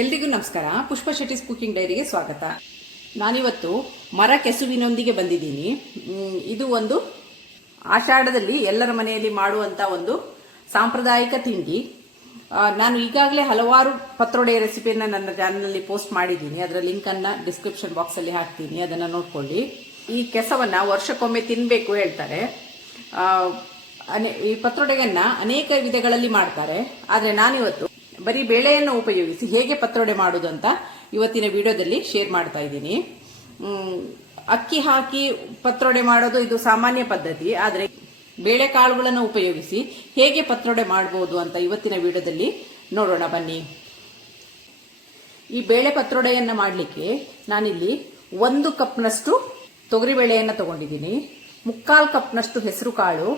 ಎಲ್ರಿಗೂ ನಮಸ್ಕಾರ. ಪುಷ್ಪ ಶೆಟ್ಟಿಸ್ ಕುಕಿಂಗ್ ಡೈರಿಗೆ ಸ್ವಾಗತ. ನಾನಿವತ್ತು ಮರ ಕೆಸುವಿನೊಂದಿಗೆ ಬಂದಿದ್ದೀನಿ. ಇದು ಒಂದು ಆಷಾಢದಲ್ಲಿ ಎಲ್ಲರ ಮನೆಯಲ್ಲಿ ಮಾಡುವಂಥ ಒಂದು ಸಾಂಪ್ರದಾಯಿಕ ತಿಂಡಿ. ನಾನು ಈಗಾಗಲೇ ಹಲವಾರು ಪತ್ರೊಡೆ ರೆಸಿಪಿಯನ್ನು ನನ್ನ ಚಾನಲ್ನಲ್ಲಿ ಪೋಸ್ಟ್ ಮಾಡಿದ್ದೀನಿ. ಅದರ ಲಿಂಕನ್ನು ಡಿಸ್ಕ್ರಿಪ್ಷನ್ ಬಾಕ್ಸಲ್ಲಿ ಹಾಕ್ತೀನಿ, ಅದನ್ನು ನೋಡ್ಕೊಳ್ಳಿ. ಈ ಕೆಸವನ್ನು ವರ್ಷಕ್ಕೊಮ್ಮೆ ತಿನ್ನಬೇಕು ಹೇಳ್ತಾರೆ. ಈ ಪತ್ರೊಡೆಗನ್ನು ಅನೇಕ ವಿಧಗಳಲ್ಲಿ ಮಾಡ್ತಾರೆ. ಆದರೆ ನಾನಿವತ್ತು ಬರೀ ಬೇಳೆಯನ್ನು ಉಪಯೋಗಿಸಿ ಹೇಗೆ ಪತ್ರೊಡೆ ಮಾಡೋದು ಅಂತ ಇವತ್ತಿನ ವಿಡಿಯೋದಲ್ಲಿ ಶೇರ್ ಮಾಡ್ತಾ ಇದ್ದೀನಿ. ಅಕ್ಕಿ ಹಾಕಿ ಪತ್ರೊಡೆ ಮಾಡೋದು ಇದು ಸಾಮಾನ್ಯ ಪದ್ಧತಿ. ಆದರೆ ಬೇಳೆಕಾಳುಗಳನ್ನು ಉಪಯೋಗಿಸಿ ಹೇಗೆ ಪತ್ರೊಡೆ ಮಾಡಬಹುದು ಅಂತ ಇವತ್ತಿನ ವಿಡಿಯೋದಲ್ಲಿ ನೋಡೋಣ ಬನ್ನಿ. ಈ ಬೇಳೆ ಪತ್ರೊಡೆಯನ್ನು ಮಾಡಲಿಕ್ಕೆ ನಾನಿಲ್ಲಿ 1 ಕಪ್ನಷ್ಟು ತೊಗರಿಬೇಳೆಯನ್ನು ತಗೊಂಡಿದ್ದೀನಿ, 3/4 ಕಪ್ನಷ್ಟು ಹೆಸರು ಕಾಳು,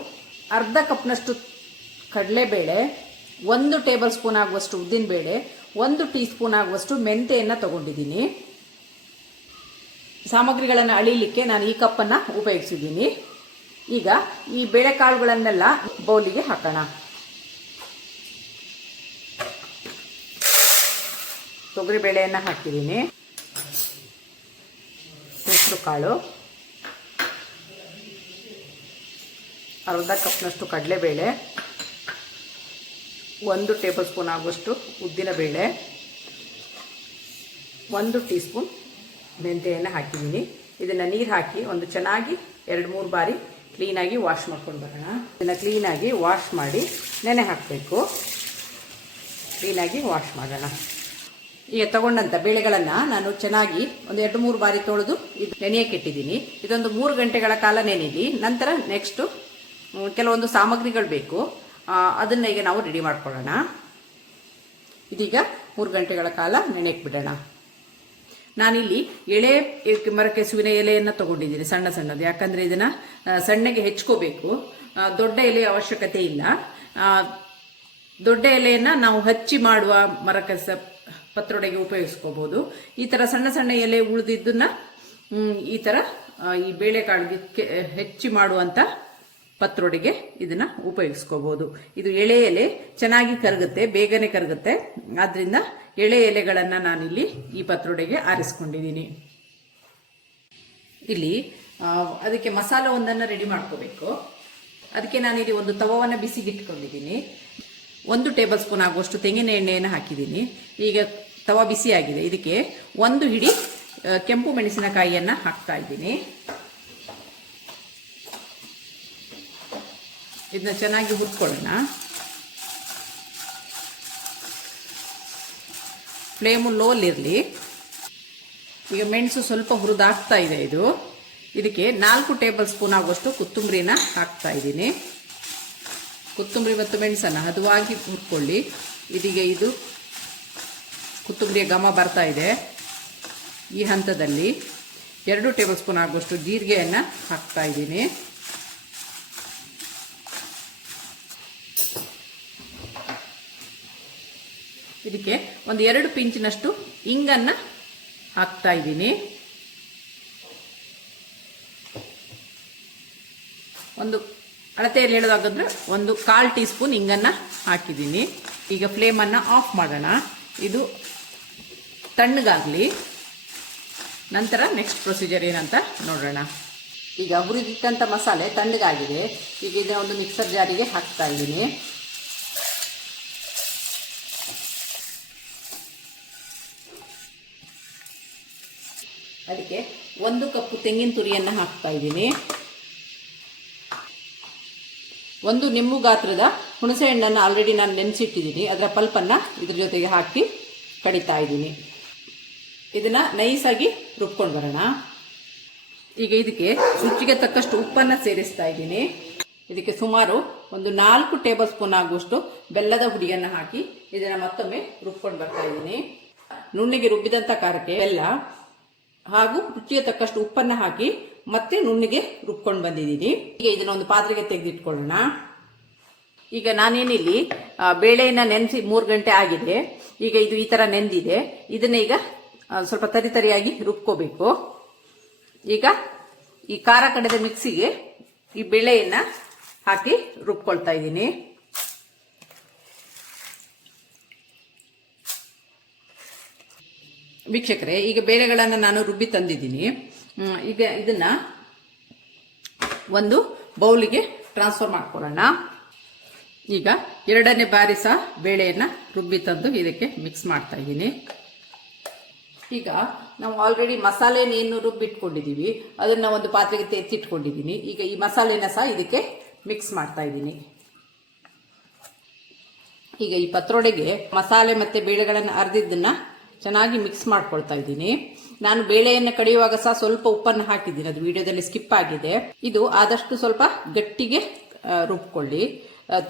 ಅರ್ಧ ಕಪ್ನಷ್ಟು ಕಡಲೆಬೇಳೆ, 1 ಟೇಬಲ್ ಸ್ಪೂನ್ ಆಗುವಷ್ಟು ಉದ್ದಿನಬೇಳೆ, 1 ಟೀ ಸ್ಪೂನ್ ಆಗುವಷ್ಟು ಮೆಂತೆಯನ್ನು ತಗೊಂಡಿದ್ದೀನಿ. ಸಾಮಗ್ರಿಗಳನ್ನು ಅಳಿಲಿಕ್ಕೆ ನಾನು ಈ ಕಪ್ಪನ್ನು ಉಪಯೋಗಿಸಿದ್ದೀನಿ. ಈಗ ಈ ಬೇಳೆಕಾಳುಗಳನ್ನೆಲ್ಲ ಬೌಲಿಗೆ ಹಾಕೋಣ. ತೊಗರಿ ಬೇಳೆಯನ್ನು ಹಾಕಿದ್ದೀನಿ, ಹೆಸರು ಕಾಳು, ಅರ್ಧ ಕಪ್ನಷ್ಟು ಕಡಲೆಬೇಳೆ, 1 ಟೇಬಲ್ ಸ್ಪೂನ್ ಆಗುವಷ್ಟು ಉದ್ದಿನಬೇಳೆ, 1 ಟೀ ಸ್ಪೂನ್ ಮೆಂತೆಯನ್ನು ಹಾಕಿದ್ದೀನಿ. ಇದನ್ನು ನೀರು ಹಾಕಿ ಒಂದು ಚೆನ್ನಾಗಿ 2-3 ಬಾರಿ ಕ್ಲೀನಾಗಿ ವಾಶ್ ಮಾಡ್ಕೊಂಡು ಬರೋಣ. ಇದನ್ನು ಕ್ಲೀನಾಗಿ ವಾಶ್ ಮಾಡಿ ನೆನೆ ಹಾಕಬೇಕು. ಕ್ಲೀನಾಗಿ ವಾಶ್ ಮಾಡೋಣ. ಈಗ ತಗೊಂಡಂಥ ಬೇಳೆಗಳನ್ನು ನಾನು ಚೆನ್ನಾಗಿ ಒಂದು 2-3 ಬಾರಿ ತೊಳೆದು ಇದು ನೆನೆಯಕ್ಕೆ ಇಟ್ಟಿದ್ದೀನಿ. ಇದೊಂದು 3 ಗಂಟೆಗಳ ಕಾಲ ನೆನೆಯಲಿ. ನಂತರ ನೆಕ್ಸ್ಟು ಕೆಲವೊಂದು ಸಾಮಗ್ರಿಗಳು ಬೇಕು, ಅದನ್ನು ಈಗ ನಾವು ರೆಡಿ ಮಾಡ್ಕೊಳ್ಳೋಣ. ಇದೀಗ 3 ಗಂಟೆಗಳ ಕಾಲ ನೆನೆಯಕ್ಕೆ ಬಿಡೋಣ. ನಾನಿಲ್ಲಿ ಎಳೆ ಮರಕೆಸುವಿನ ಎಲೆಯನ್ನು ತಗೊಂಡಿದ್ದೀನಿ, ಸಣ್ಣ ಸಣ್ಣದು. ಯಾಕಂದರೆ ಇದನ್ನು ಸಣ್ಣಗೆ ಹೆಚ್ಕೋಬೇಕು, ದೊಡ್ಡ ಎಲೆ ಅವಶ್ಯಕತೆ ಇಲ್ಲ. ದೊಡ್ಡ ಎಲೆಯನ್ನು ನಾವು ಹಚ್ಚಿ ಮಾಡುವ ಮರಕೆಸ ಪತ್ರೊಡೆಗೆ ಉಪಯೋಗಿಸ್ಕೋಬಹುದು. ಈ ಥರ ಸಣ್ಣ ಸಣ್ಣ ಎಲೆ ಉಳಿದಿದ್ದನ್ನ ಈ ಥರ ಈ ಬೇಳೆಕಾಳಿಗೆ ಹೆಚ್ಚಿ ಮಾಡುವಂಥ ಪತ್ರೊಡೆಗೆ ಇದನ್ನ ಉಪಯೋಗಿಸ್ಕೋಬಹುದು. ಇದು ಎಳೆ ಎಲೆ ಚೆನ್ನಾಗಿ ಕರಗುತ್ತೆ, ಬೇಗನೆ ಕರಗುತ್ತೆ. ಆದ್ರಿಂದ ಎಳೆ ಎಲೆಗಳನ್ನು ನಾನಿಲ್ಲಿ ಈ ಪತ್ರೊಡೆಗೆ ಆರಿಸ್ಕೊಂಡಿದ್ದೀನಿ. ಇಲ್ಲಿ ಅದಕ್ಕೆ ಮಸಾಲವೊಂದನ್ನು ರೆಡಿ ಮಾಡ್ಕೋಬೇಕು. ಅದಕ್ಕೆ ನಾನಿಲ್ಲಿ ಒಂದು ತವವನ್ನು ಬಿಸಿಗಿಟ್ಕೊಂಡಿದ್ದೀನಿ. 1 ಟೇಬಲ್ ಸ್ಪೂನ್ ಆಗುವಷ್ಟು ತೆಂಗಿನ ಎಣ್ಣೆಯನ್ನು ಹಾಕಿದ್ದೀನಿ. ಈಗ ತವ ಬಿಸಿಯಾಗಿದೆ. ಇದಕ್ಕೆ 1 ಹಿಡಿ ಕೆಂಪು ಮೆಣಸಿನಕಾಯಿಯನ್ನು ಹಾಕ್ತಾ ಇದ್ದೀನಿ. ಇದನ್ನ ಚೆನ್ನಾಗಿ ಹುರ್ಕೊಳ್ಳೋಣ. ಫ್ಲೇಮು ಲೋಲಿರಲಿ. ಈಗ ಮೆಣಸು ಸ್ವಲ್ಪ ಹುರಿದಾಗ್ತಾ ಇದೆ. ಇದಕ್ಕೆ 4 ಟೇಬಲ್ ಸ್ಪೂನ್ ಆಗುವಷ್ಟು ಕೊತ್ತಂಬರಿನ ಹಾಕ್ತಾ ಇದ್ದೀನಿ. ಕೊತ್ತಂಬರಿ ಮತ್ತು ಮೆಣಸನ್ನು ಹದವಾಗಿ ಹುರ್ಕೊಳ್ಳಿ. ಇದೀಗ ಇದು ಕೊತ್ತಂಬರಿಯ ಘಮ ಬರ್ತಾ ಇದೆ. ಈ ಹಂತದಲ್ಲಿ 2 ಟೇಬಲ್ ಸ್ಪೂನ್ ಆಗುವಷ್ಟು ಜೀರಿಗೆಯನ್ನು ಹಾಕ್ತಾ ಇದ್ದೀನಿ. ಇದಕ್ಕೆ ಒಂದು 2 ಪಿಂಚಿನಷ್ಟು ಇಂಗನ್ನು ಹಾಕ್ತಾ ಇದ್ದೀನಿ. ಒಂದು ಅಳತೆಯಲ್ಲಿ ಹೇಳೋದಾಗಂದ್ರೆ 1/4 ಟೀ ಸ್ಪೂನ್ ಇಂಗನ್ನು ಹಾಕಿದ್ದೀನಿ. ಈಗ ಫ್ಲೇಮನ್ನು ಆಫ್ ಮಾಡೋಣ. ಇದು ತಣ್ಣಗಾಗಲಿ. ನಂತರ ನೆಕ್ಸ್ಟ್ ಪ್ರೊಸೀಜರ್ ಏನಂತ ನೋಡೋಣ. ಈಗ ಹುರಿದಿಟ್ಟಂಥ ಮಸಾಲೆ ತಣ್ಣಗಾಗಿದೆ. ಈಗ ಇದನ್ನ ಒಂದು ಮಿಕ್ಸರ್ ಜಾರಿಗೆ ಹಾಕ್ತಾ ಇದ್ದೀನಿ. ಅದಕ್ಕೆ 1 ಕಪ್ ತೆಂಗಿನ ತುರಿಯನ್ನು ಹಾಕ್ತಾ ಇದ್ದೀನಿ. 1 ನಿಂಬು ಗಾತ್ರದ ಹುಣಸೆ ಹಣ್ಣನ್ನು ಆಲ್ರೆಡಿ ನಾನು ನೆನೆಸಿಟ್ಟಿದ್ದೀನಿ. ಅದರ ಪಲ್ಪನ್ನು ಇದ್ರ ಜೊತೆಗೆ ಹಾಕಿ ಕಡಿತಾ ಇದ್ದೀನಿ. ಇದನ್ನು ನೈಸಾಗಿ ರುಬ್ಕೊಂಡು ಬರೋಣ. ಈಗ ಇದಕ್ಕೆ ರುಚಿಗೆ ತಕ್ಕಷ್ಟು ಉಪ್ಪನ್ನು ಸೇರಿಸ್ತಾ ಇದ್ದೀನಿ. ಇದಕ್ಕೆ ಸುಮಾರು ಒಂದು 4 ಟೇಬಲ್ ಸ್ಪೂನ್ ಆಗುವಷ್ಟು ಬೆಲ್ಲದ ಹುಡಿಯನ್ನು ಹಾಕಿ ಇದನ್ನು ಮತ್ತೊಮ್ಮೆ ರುಬ್ಕೊಂಡು ಬರ್ತಾ ಇದ್ದೀನಿ. ನುಣ್ಣಗೆ ರುಬ್ಬಿದಂಥ ಖಾರಕ್ಕೆ ಬೆಲ್ಲ ಹಾಗೂ ರುಚಿಗೆ ತಕ್ಕಷ್ಟು ಉಪ್ಪನ್ನು ಹಾಕಿ ಮತ್ತೆ ನುಣ್ಣಗೆ ರುಬ್ಕೊಂಡು ಬಂದಿದ್ದೀನಿ. ಈಗ ಇದನ್ನ ಒಂದು ಪಾತ್ರೆಗೆ ತೆಗೆದಿಟ್ಕೊಳ್ಳೋಣ. ಈಗ ನಾನೇನಿಲ್ಲಿ ಬೇಳೆಯನ್ನು ನೆನೆಸಿ 3 ಗಂಟೆ ಆಗಿದೆ. ಈಗ ಇದು ಈ ಥರ ನೆಂದಿದೆ. ಇದನ್ನ ಈಗ ಸ್ವಲ್ಪ ತರಿಯಾಗಿ ರುಬ್ಕೋಬೇಕು. ಈಗ ಈ ಖಾರ ಕಡೆದ ಮಿಕ್ಸಿಗೆ ಈ ಬೇಳೆಯನ್ನ ಹಾಕಿ ರುಬ್ಕೊಳ್ತಾ ಇದ್ದೀನಿ. ವೀಕ್ಷಕರೇ, ಈಗ ಬೇಳೆಗಳನ್ನು ನಾನು ರುಬ್ಬಿ ತಂದಿದ್ದೀನಿ. ಈಗ ಇದನ್ನ ಒಂದು ಬೌಲಿಗೆ ಟ್ರಾನ್ಸ್ಫರ್ ಮಾಡ್ಕೊಳ್ಳೋಣ. ಈಗ 2ನೇ ಬಾರಿ ಸಹ ಬೇಳೆಯನ್ನು ರುಬ್ಬಿ ತಂದು ಇದಕ್ಕೆ ಮಿಕ್ಸ್ ಮಾಡ್ತಾ ಇದ್ದೀನಿ. ಈಗ ನಾವು ಆಲ್ರೆಡಿ ಮಸಾಲೆನೇನು ರುಬ್ಬಿಟ್ಕೊಂಡಿದ್ದೀವಿ, ಅದನ್ನ ಒಂದು ಪಾತ್ರೆಗೆ ಎತ್ತಿಟ್ಕೊಂಡಿದ್ದೀನಿ. ಈಗ ಈ ಮಸಾಲೆನ ಸಹ ಇದಕ್ಕೆ ಮಿಕ್ಸ್ ಮಾಡ್ತಾ ಇದ್ದೀನಿ. ಈಗ ಈ ಪತ್ರೊಡೆಗೆ ಮಸಾಲೆ ಮತ್ತು ಬೇಳೆಗಳನ್ನು ಅರ್ದಿದ್ದನ್ನ ಚೆನ್ನಾಗಿ ಮಿಕ್ಸ್ ಮಾಡ್ಕೊಳ್ತಾ ಇದ್ದೀನಿ. ನಾನು ಬೇಳೆಯನ್ನು ಕಡಿಯುವಾಗ ಸಹ ಸ್ವಲ್ಪ ಉಪ್ಪನ್ನು ಹಾಕಿದ್ದೀನಿ, ಅದು ವಿಡಿಯೋದಲ್ಲಿ ಸ್ಕಿಪ್ ಆಗಿದೆ. ಇದು ಆದಷ್ಟು ಸ್ವಲ್ಪ ಗಟ್ಟಿಗೆ ರುಬ್ಕೊಳ್ಳಿ,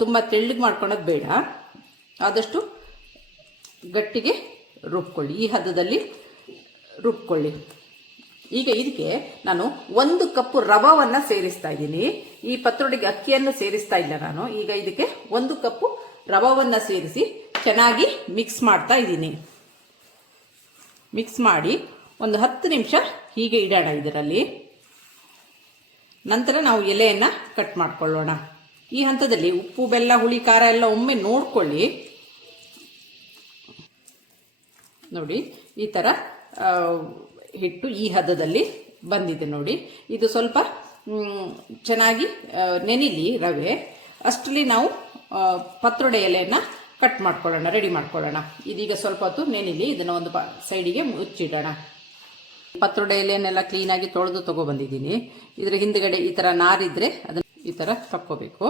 ತುಂಬ ತೆಳ್ಳಗೆ ಮಾಡ್ಕೊಳ್ಳೋದು ಬೇಡ, ಆದಷ್ಟು ಗಟ್ಟಿಗೆ ರುಬ್ಕೊಳ್ಳಿ, ಈ ಹದದಲ್ಲಿ ರುಬ್ಕೊಳ್ಳಿ. ಈಗ ಇದಕ್ಕೆ ನಾನು 1 ಕಪ್ ರವವನ್ನು ಸೇರಿಸ್ತಾ ಇದ್ದೀನಿ. ಈ ಪತ್ರೊಡೆಗೆ ಅಕ್ಕಿಯನ್ನು ಸೇರಿಸ್ತಾ ಇಲ್ಲ ನಾನು. ಈಗ ಇದಕ್ಕೆ 1 ಕಪ್ ರವವನ್ನು ಸೇರಿಸಿ ಚೆನ್ನಾಗಿ ಮಿಕ್ಸ್ ಮಾಡ್ತಾ ಇದ್ದೀನಿ. ಮಿಕ್ಸ್ ಮಾಡಿ ಒಂದು 10 ನಿಮಿಷ ಹೀಗೆ ಇಡೋಣ ಇದರಲ್ಲಿ. ನಂತರ ನಾವು ಎಲೆಯನ್ನು ಕಟ್ ಮಾಡ್ಕೊಳ್ಳೋಣ. ಈ ಹಂತದಲ್ಲಿ ಉಪ್ಪು, ಬೆಲ್ಲ, ಹುಳಿ, ಖಾರ ಎಲ್ಲ ಒಮ್ಮೆ ನೋಡ್ಕೊಳ್ಳಿ. ನೋಡಿ, ಈ ಥರ ಹಿಟ್ಟು ಈ ಹದದಲ್ಲಿ ಬಂದಿದೆ ನೋಡಿ. ಇದು ಸ್ವಲ್ಪ ಚೆನ್ನಾಗಿ ನೆನಿಲಿ ರವೆ. ಅಷ್ಟರಲ್ಲಿ ನಾವು ಪತ್ರೊಡೆ ಎಲೆಯನ್ನು ಕಟ್ ಮಾಡ್ಕೊಳ್ಳೋಣ, ರೆಡಿ ಮಾಡ್ಕೊಳ್ಳೋಣ. ಇದೀಗ ಸ್ವಲ್ಪ ಹೊತ್ತು ನೆನಿಲಿ, ಇದನ್ನು ಒಂದು ಸೈಡಿಗೆ ಮುಚ್ಚಿಡೋಣ. ಪತ್ರೊಡೆ ಎಲೆಯನ್ನೆಲ್ಲ ಕ್ಲೀನಾಗಿ ತೊಳೆದು ತಗೊಬಂದಿದ್ದೀನಿ. ಇದರ ಹಿಂದ್ಗಡೆ ಈ ಥರ ನಾರಿದ್ರೆ ಅದನ್ನು ಈ ಥರ ತಕ್ಕೋಬೇಕು.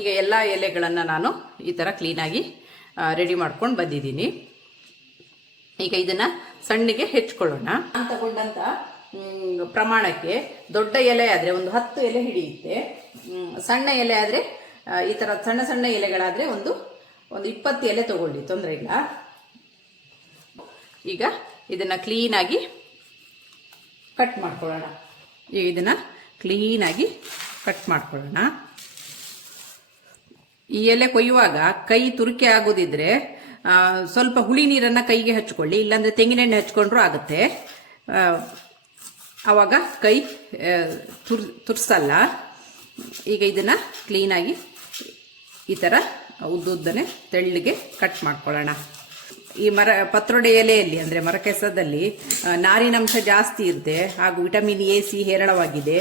ಈಗ ಎಲ್ಲ ಎಲೆಗಳನ್ನು ನಾನು ಈ ಥರ ಕ್ಲೀನಾಗಿ ರೆಡಿ ಮಾಡ್ಕೊಂಡು ಬಂದಿದ್ದೀನಿ. ಈಗ ಇದನ್ನು ಸಣ್ಣಗೆ ಹೆಚ್ಕೊಳ್ಳೋಣ. ನಾನು ತಗೊಂಡಂಥ ಪ್ರಮಾಣಕ್ಕೆ ದೊಡ್ಡ ಎಲೆ ಆದರೆ ಒಂದು 10 ಎಲೆ ಹಿಡಿಯುತ್ತೆ. ಸಣ್ಣ ಎಲೆ ಆದರೆ ಈ ಥರ ಸಣ್ಣ ಸಣ್ಣ ಎಲೆಗಳಾದರೆ ಒಂದು 20 ಎಲೆ ತಗೊಳ್ಳಿ, ತೊಂದರೆ ಇಲ್ಲ. ಈಗ ಇದನ್ನು ಕ್ಲೀನಾಗಿ ಕಟ್ ಮಾಡ್ಕೊಳ್ಳೋಣ. ಈಗ ಇದನ್ನು ಕ್ಲೀನಾಗಿ ಕಟ್ ಮಾಡ್ಕೊಳ್ಳೋಣ. ಈ ಎಲೆ ಕೊಯ್ಯುವಾಗ ಕೈ ತುರಿಕೆ ಆಗೋದಿದ್ರೆ ಸ್ವಲ್ಪ ಹುಳಿ ನೀರನ್ನು ಕೈಗೆ ಹಚ್ಕೊಳ್ಳಿ, ಇಲ್ಲಾಂದರೆ ತೆಂಗಿನೆಣ್ಣೆ ಹಚ್ಕೊಂಡ್ರೂ ಆಗುತ್ತೆ. ಆವಾಗ ಕೈ ತುರ್ಸಲ್ಲ. ಈಗ ಇದನ್ನು ಕ್ಲೀನಾಗಿ ಈ ಥರ ಉದ್ದುದ್ದನೆ ತೆಳ್ಳಗೆ ಕಟ್ ಮಾಡ್ಕೊಳ್ಳೋಣ. ಈ ಪತ್ರೊಡೆ ಎಲೆಯಲ್ಲಿ ಅಂದರೆ ಮರಕೆಸದಲ್ಲಿ ನಾರಿನಂಶ ಜಾಸ್ತಿ ಇರುತ್ತೆ, ಹಾಗೂ ವಿಟಮಿನ್ ಎ, ಸಿ ಹೇರಳವಾಗಿದೆ.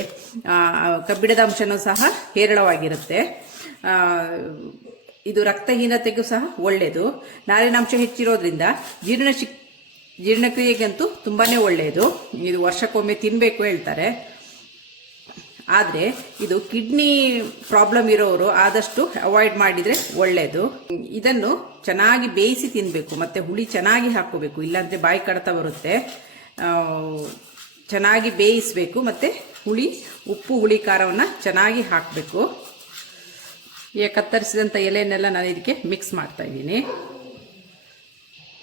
ಕಬ್ಬಿಣದ ಅಂಶನೂ ಸಹ ಹೇರಳವಾಗಿರುತ್ತೆ. ಇದು ರಕ್ತಹೀನತೆಗೂ ಸಹ ಒಳ್ಳೆಯದು. ನಾರಿನಾಂಶ ಹೆಚ್ಚಿರೋದ್ರಿಂದ ಜೀರ್ಣಕ್ರಿಯೆಗಂತೂ ತುಂಬಾ ಒಳ್ಳೆಯದು. ಇದು ವರ್ಷಕ್ಕೊಮ್ಮೆ ತಿನ್ನಬೇಕು ಹೇಳ್ತಾರೆ. ಆದರೆ ಇದು ಕಿಡ್ನಿ ಪ್ರಾಬ್ಲಮ್ ಇರೋರು ಆದಷ್ಟು ಅವಾಯ್ಡ್ ಮಾಡಿದರೆ ಒಳ್ಳೆಯದು. ಇದನ್ನು ಚೆನ್ನಾಗಿ ಬೇಯಿಸಿ ತಿನ್ನಬೇಕು, ಮತ್ತು ಹುಳಿ ಚೆನ್ನಾಗಿ ಹಾಕ್ಕೋಬೇಕು, ಇಲ್ಲಾಂದರೆ ಬಾಯಿ ಕಡ್ತ ಬರುತ್ತೆ. ಚೆನ್ನಾಗಿ ಬೇಯಿಸಬೇಕು, ಮತ್ತು ಉಪ್ಪು ಹುಳಿ ಖಾರವನ್ನು ಚೆನ್ನಾಗಿ ಹಾಕಬೇಕು. ಈಗ ಕತ್ತರಿಸಿದಂಥ ಎಲೆಯನ್ನೆಲ್ಲ ನಾನು ಇದಕ್ಕೆ ಮಿಕ್ಸ್ ಮಾಡ್ತಾ ಇದ್ದೀನಿ.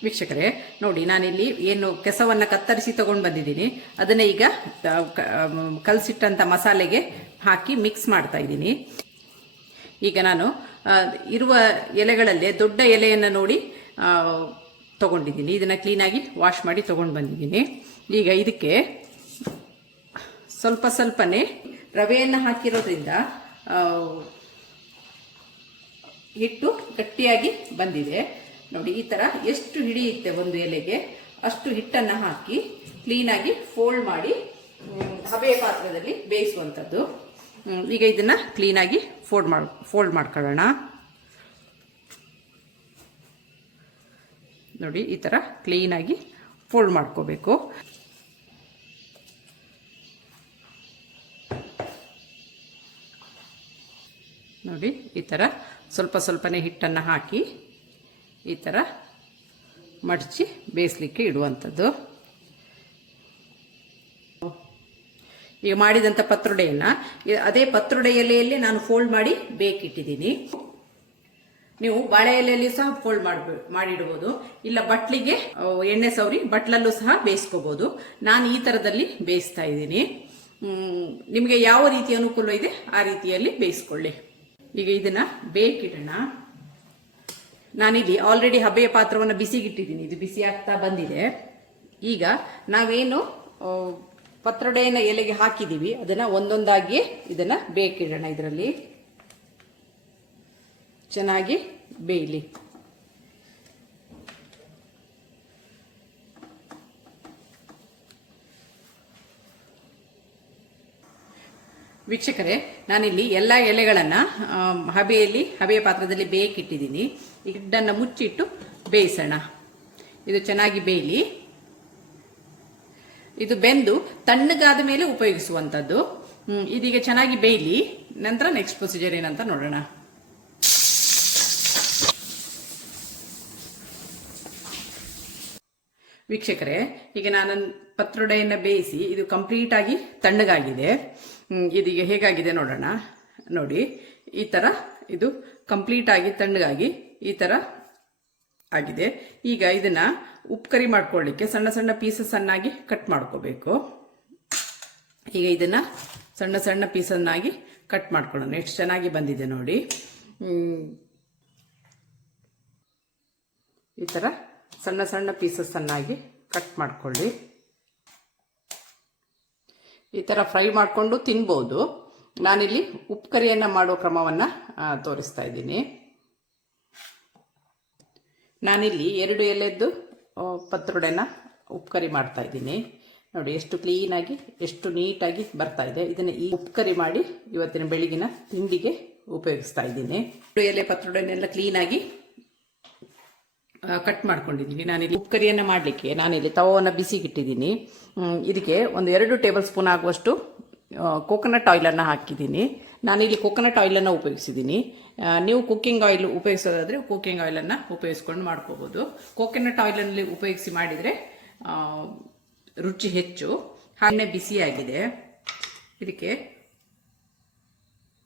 ವೀಕ್ಷಕರೇ ನೋಡಿ, ನಾನಿಲ್ಲಿ ಏನು ಕೆಸವನ್ನು ಕತ್ತರಿಸಿ ತಗೊಂಡು ಬಂದಿದ್ದೀನಿ, ಅದನ್ನು ಈಗ ಕಲಸಿಟ್ಟಂಥ ಮಸಾಲೆಗೆ ಹಾಕಿ ಮಿಕ್ಸ್ ಮಾಡ್ತಾ ಇದ್ದೀನಿ. ಈಗ ನಾನು ಇರುವ ಎಲೆಗಳಲ್ಲೇ ದೊಡ್ಡ ಎಲೆಯನ್ನು ನೋಡಿ ತಗೊಂಡಿದ್ದೀನಿ. ಇದನ್ನು ಕ್ಲೀನಾಗಿ ವಾಶ್ ಮಾಡಿ ತಗೊಂಡು ಬಂದಿದ್ದೀನಿ. ಈಗ ಇದಕ್ಕೆ ಸ್ವಲ್ಪನೇ ರವೆಯನ್ನು ಹಾಕಿರೋದ್ರಿಂದ ಹಿಟ್ಟು ಗಟ್ಟಿಯಾಗಿ ಬಂದಿದೆ ನೋಡಿ. ಈ ಥರ ಎಷ್ಟು ಹಿಡಿಯುತ್ತೆ ಒಂದು ಎಲೆಗೆ ಅಷ್ಟು ಹಿಟ್ಟನ್ನು ಹಾಕಿ ಕ್ಲೀನಾಗಿ ಫೋಲ್ಡ್ ಮಾಡಿ ಹಬೆಯ ಪಾತ್ರದಲ್ಲಿ ಬೇಯಿಸುವಂಥದ್ದು. ಈಗ ಇದನ್ನು ಕ್ಲೀನಾಗಿ ಫೋಲ್ಡ್ ಮಾಡ್ಕೊಳ್ಳೋಣ. ನೋಡಿ, ಈ ಥರ ಕ್ಲೀನಾಗಿ ಫೋಲ್ಡ್ ಮಾಡ್ಕೋಬೇಕು. ನೋಡಿ, ಈ ಥರ ಸ್ವಲ್ಪನೇ ಹಿಟ್ಟನ್ನು ಹಾಕಿ ಈ ಥರ ಮಡಚಿ ಬೇಯಿಸಲಿಕ್ಕೆ ಇಡುವಂಥದ್ದು. ಈಗ ಮಾಡಿದಂಥ ಪತ್ರೊಡೆಯನ್ನು ಅದೇ ಪತ್ರೊಡೆ ಎಲೆಯಲ್ಲಿ ನಾನು ಫೋಲ್ಡ್ ಮಾಡಿ ಬೇಕಿಟ್ಟಿದ್ದೀನಿ. ನೀವು ಬಾಳೆ ಎಲೆಯಲ್ಲಿ ಸಹ ಫೋಲ್ಡ್ ಮಾಡಿಡಬಹುದು, ಇಲ್ಲ ಬಟ್ಲಿಗೆ ಎಣ್ಣೆ ಸವರಿ ಬಟ್ಲಲ್ಲೂ ಸಹ ಬೇಯಿಸ್ಕೋಬಹುದು. ನಾನು ಈ ತರದಲ್ಲಿ ಬೇಯಿಸ್ತಾ ಇದ್ದೀನಿ. ನಿಮಗೆ ಯಾವ ರೀತಿ ಅನುಕೂಲ ಇದೆ ಆ ರೀತಿಯಲ್ಲಿ ಬೇಯಿಸ್ಕೊಳ್ಳಿ. ಈಗ ಇದನ್ನ ಬೇಕಿಡೋಣ. ನಾನಿಲ್ಲಿ ಆಲ್ರೆಡಿ ಹಬೆಯ ಪಾತ್ರವನ್ನು ಬಿಸಿಗಿಟ್ಟಿದ್ದೀನಿ, ಇದು ಬಿಸಿ ಆಗ್ತಾ ಬಂದಿದೆ. ಈಗ ನಾವೇನು ಪತ್ರೊಡೆಯನ್ನ ಎಲೆಗೆ ಹಾಕಿದೀವಿ ಅದನ್ನ ಒಂದೊಂದಾಗಿ ಇದನ್ನ ಬೇಕಿಡೋಣ. ಇದರಲ್ಲಿ ಚೆನ್ನಾಗಿ ಬೇಯಲಿ. ವೀಕ್ಷಕರೇ, ನಾನಿಲ್ಲಿ ಎಲ್ಲ ಎಲೆಗಳನ್ನ ಹಬೆಯ ಪಾತ್ರದಲ್ಲಿ ಬೇಕಿಟ್ಟಿದ್ದೀನಿ. ಇದನ್ನ ಮುಚ್ಚಿಟ್ಟು ಬೇಯಿಸೋಣ. ಇದು ಚೆನ್ನಾಗಿ ಬೇಯಲಿ. ಇದು ಬೆಂದು ತಣ್ಣಗಾದ ಮೇಲೆ ಉಪಯೋಗಿಸುವಂಥದ್ದು. ಇದೀಗ ಚೆನ್ನಾಗಿ ಬೇಯಲಿ. ನಂತರ ನೆಕ್ಸ್ಟ್ ಪ್ರೊಸೀಜರ್ ಏನಂತ ನೋಡೋಣ. ವೀಕ್ಷಕರೇ, ಈಗ ನಾನು ಪತ್ರೊಡೆಯನ್ನು ಬೇಯಿಸಿ ಇದು ಕಂಪ್ಲೀಟ್ ಆಗಿ ತಣ್ಣಗಾಗಿದೆ. ಇದೀಗ ಹೇಗಾಗಿದೆ ನೋಡೋಣ. ನೋಡಿ, ಈ ತರ ಇದು ಕಂಪ್ಲೀಟ್ ಆಗಿ ತಣ್ಣಗಾಗಿ ಈ ತರ ಆಗಿದೆ. ಈಗ ಇದನ್ನ ಉಪ್ಕರಿ ಮಾಡ್ಕೊಳ್ಳಿಕ್ಕೆ ಸಣ್ಣ ಸಣ್ಣ ಪೀಸಸ್ ಅನ್ನಾಗಿ ಕಟ್ ಮಾಡ್ಕೋಬೇಕು. ಈಗ ಇದನ್ನ ಸಣ್ಣ ಸಣ್ಣ ಪೀಸನ್ನಾಗಿ ಕಟ್ ಮಾಡ್ಕೊಳ್ಳೋಣ. ಎಷ್ಟು ಚೆನ್ನಾಗಿ ಬಂದಿದೆ ನೋಡಿ. ಈ ತರ ಸಣ್ಣ ಸಣ್ಣ ಪೀಸಸ್ ಅನ್ನಾಗಿ ಕಟ್ ಮಾಡ್ಕೊಳ್ಳಿ. ಈ ತರ ಫ್ರೈ ಮಾಡಿಕೊಂಡು ತಿನ್ಬೋದು. ನಾನಿಲ್ಲಿ ಉಪ್ಕರಿಯನ್ನ ಮಾಡೋ ಕ್ರಮವನ್ನ ತೋರಿಸ್ತಾ ಇದ್ದೀನಿ. ನಾನಿಲ್ಲಿ 2 ಎಲೆದ್ದು ಪತ್ರೊಡೆನ ಉಪ್ಕರಿ ಮಾಡ್ತಾ ಇದ್ದೀನಿ. ನೋಡಿ ಎಷ್ಟು ಕ್ಲೀನಾಗಿ ಎಷ್ಟು ನೀಟಾಗಿ ಬರ್ತಾ ಇದೆ. ಇದನ್ನ ಈ ಉಪ್ಕರಿ ಮಾಡಿ ಇವತ್ತಿನ ಬೆಳಗಿನ ತಿಂಡಿಗೆ ಉಪಯೋಗಿಸ್ತಾ ಇದ್ದೀನಿ. 2 ಎಲೆ ಪತ್ರೊಡೆನೆಲ್ಲ ಕ್ಲೀನಾಗಿ ಕಟ್ ಮಾಡ್ಕೊಂಡಿದ್ದೀನಿ. ನಾನಿಲ್ಲಿ ಉಪ್ಕರಿಯನ್ನ ಮಾಡಲಿಕ್ಕೆ ನಾನಿಲ್ಲಿ ತವವನ್ನು ಬಿಸಿಗಿಟ್ಟಿದ್ದೀನಿ. ಇದಕ್ಕೆ ಒಂದು 2 ಟೇಬಲ್ ಸ್ಪೂನ್ ಆಗುವಷ್ಟು ಕೋಕೋನಟ್ ಆಯಿಲನ್ನು ಹಾಕಿದ್ದೀನಿ. ನಾನಿಲ್ಲಿ ಕೋಕೋನಟ್ ಆಯಿಲನ್ನು ಉಪಯೋಗಿಸಿದ್ದೀನಿ. ನೀವು ಕುಕ್ಕಿಂಗ್ ಆಯಿಲ್ ಉಪಯೋಗಿಸೋದಾದ್ರೆ ಕುಕ್ಕಿಂಗ್ ಆಯಿಲನ್ನು ಉಪಯೋಗಿಸ್ಕೊಂಡು ಮಾಡ್ಕೋಬಹುದು. ಕೋಕೋನಟ್ ಆಯಿಲಲ್ಲಿ ಉಪಯೋಗಿಸಿ ಮಾಡಿದರೆ ರುಚಿ ಹೆಚ್ಚು. ಎಣ್ಣೆ ಬಿಸಿಯಾಗಿದೆ. ಇದಕ್ಕೆ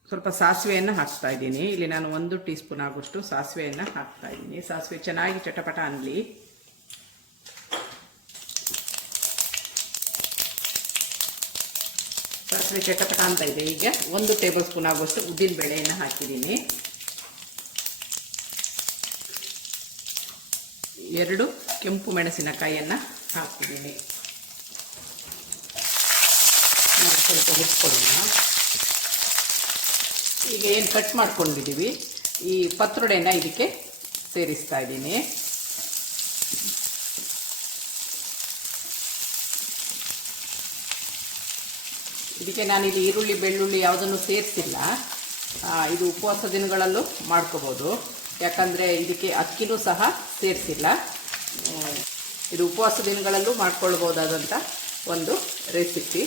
ಸ್ವಲ್ಪ ಸಾಸಿವೆಯನ್ನು ಹಾಕ್ತಾ ಇದ್ದೀನಿ. ಇಲ್ಲಿ ನಾನು 1 ಟೀ ಸ್ಪೂನ್ ಆಗುವಷ್ಟು ಸಾಸಿವೆಯನ್ನು ಹಾಕ್ತಾ ಇದ್ದೀನಿ. ಸಾಸಿವೆ ಚೆನ್ನಾಗಿ ಚಟಪಟ ಅನ್ನಲಿ. ಸಾಸಿವೆ ಚಟಪಟ ಅಂತ ಇದೆ. ಈಗ 1 ಟೇಬಲ್ ಸ್ಪೂನ್ ಆಗುವಷ್ಟು ಉದ್ದಿನ ಬೇಳೆಯನ್ನು ಹಾಕಿದ್ದೀನಿ. 2 ಕೆಂಪು ಮೆಣಸಿನಕಾಯಿಯನ್ನು ಹಾಕ್ತಿದ್ದೀನಿ. ಸ್ವಲ್ಪ ಹುರ್ಕೊಳ್ಳೋಣ. ಈಗ ಏನು ಕಟ್ ಮಾಡ್ಕೊಂಡಿದ್ದೀವಿ ಈ ಪತ್ರೊಡೆನ ಇದಕ್ಕೆ ಸೇರಿಸ್ತಾ ಇದ್ದೀನಿ. ಇದಕ್ಕೆ ನಾನಿಲ್ಲಿ ಈರುಳ್ಳಿ ಬೆಳ್ಳುಳ್ಳಿ ಯಾವುದನ್ನು ಸೇರಿಸಿಲ್ಲ. ಇದು ಉಪವಾಸ ದಿನಗಳಲ್ಲೂ ಮಾಡ್ಕೋಬೋದು. ಯಾಕಂದರೆ ಇದಕ್ಕೆ ಅಕ್ಕಿನೂ ಸಹ ಸೇರಿಸಿಲ್ಲ. ಇದು ಉಪವಾಸ ದಿನಗಳಲ್ಲೂ ಮಾಡ್ಕೊಳ್ಬೋದಾದಂಥ ಒಂದು ರೆಸಿಪಿ.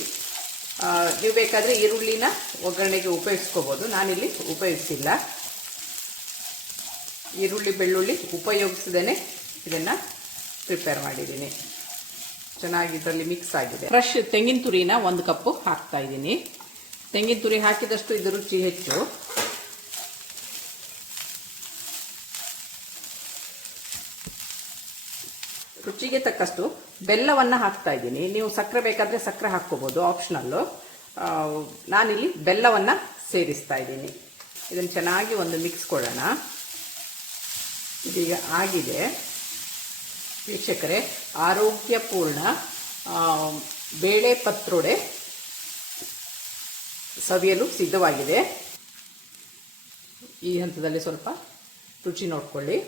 ನೀವು ಬೇಕಾದರೆ ಈರುಳ್ಳಿನ ಒಗ್ಗರಣೆಗೆ ಉಪಯೋಗಿಸ್ಕೋಬೋದು. ನಾನಿಲ್ಲಿ ಉಪಯೋಗಿಸಿಲ್ಲ. ಈರುಳ್ಳಿ ಬೆಳ್ಳುಳ್ಳಿ ಉಪಯೋಗಿಸದೇನೆ ಇದನ್ನು ಪ್ರಿಪೇರ್ ಮಾಡಿದ್ದೀನಿ. ಚೆನ್ನಾಗಿ ಇದರಲ್ಲಿ ಮಿಕ್ಸ್ ಆಗಿದೆ. ಫ್ರೆಶ್ ತೆಂಗಿನ ತುರಿನ 1 ಕಪ್ಪು ಹಾಕ್ತಾ ಇದ್ದೀನಿ. ತೆಂಗಿನ ತುರಿ ಹಾಕಿದಷ್ಟು ಇದು ರುಚಿ ಹೆಚ್ಚು. ರುಚಿಗೆ ತಕ್ಕಷ್ಟು ಬೆಲ್ಲವನ್ನು ಹಾಕ್ತಾ ಇದ್ದೀನಿ. ನೀವು ಸಕ್ಕರೆ ಬೇಕಾದರೆ ಸಕ್ಕರೆ ಹಾಕ್ಕೋಬೋದು, ಆಪ್ಷನಲ್ಲು. ನಾನಿಲ್ಲಿ ಬೆಲ್ಲವನ್ನು ಸೇರಿಸ್ತಾ ಇದ್ದೀನಿ. ಇದನ್ನು ಚೆನ್ನಾಗಿ ಒಂದು ಮಿಕ್ಸ್ ಕೊಡೋಣ. ಇದೀಗ ಆಗಿದೆ. ವೀಕ್ಷಕರೇ, ಆರೋಗ್ಯಪೂರ್ಣ ಬೇಳೆ ಪತ್ರೊಡೆ ಸವಿಯಲು ಸಿದ್ಧವಾಗಿದೆ. ಈ ಹಂತದಲ್ಲಿ ಸ್ವಲ್ಪ ರುಚಿ ನೋಡ್ಕೊಳ್ಳಿ.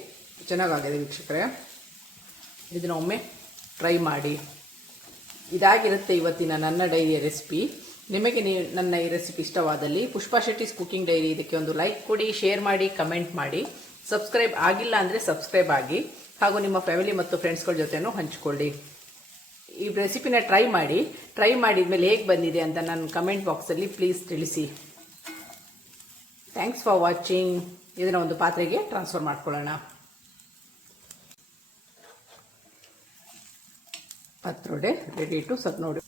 ಚೆನ್ನಾಗಾಗಿದೆ ವೀಕ್ಷಕರೇ. ಇದನ್ನ ಒಮ್ಮೆ ಟ್ರೈ ಮಾಡಿ. ಇದಾಗಿರುತ್ತೆ ಇವತ್ತಿನ ನನ್ನ ಡೈರಿಯ ರೆಸಿಪಿ. ನಿಮಗೆ ನನ್ನ ಈ ರೆಸಿಪಿ ಇಷ್ಟವಾದಲ್ಲಿ ಪುಷ್ಪಾ ಶೆಟ್ಟಿಸ್ ಕುಕಿಂಗ್ ಡೈರಿ ಇದಕ್ಕೆ ಒಂದು ಲೈಕ್ ಕೊಡಿ, ಶೇರ್ ಮಾಡಿ, ಕಮೆಂಟ್ ಮಾಡಿ. ಸಬ್ಸ್ಕ್ರೈಬ್ ಆಗಿಲ್ಲ ಅಂದರೆ ಸಬ್ಸ್ಕ್ರೈಬ್ ಆಗಿ, ಹಾಗೂ ನಿಮ್ಮ ಫ್ಯಾಮಿಲಿ ಮತ್ತು ಫ್ರೆಂಡ್ಸ್ಗಳ ಜೊತೆನೂ ಹಂಚಿಕೊಳ್ಳಿ. ಈ ರೆಸಿಪಿನ ಟ್ರೈ ಮಾಡಿ. ಟ್ರೈ ಮಾಡಿದ್ಮೇಲೆ ಹೇಗೆ ಬಂದಿದೆ ಅಂತ ನನ್ನ ಕಮೆಂಟ್ ಬಾಕ್ಸಲ್ಲಿ ಪ್ಲೀಸ್ ತಿಳಿಸಿ. Thanks for watching. ಇದನ್ನು ಒಂದು ಪಾತ್ರೆಗೆ ಟ್ರಾನ್ಸ್ಫರ್ ಮಾಡ್ಕೊಳ್ಳೋಣ. ಪತ್ರೊಡೆ ರೆಡಿ ಟು ಸರ್ವ್ ನೋಡಿ.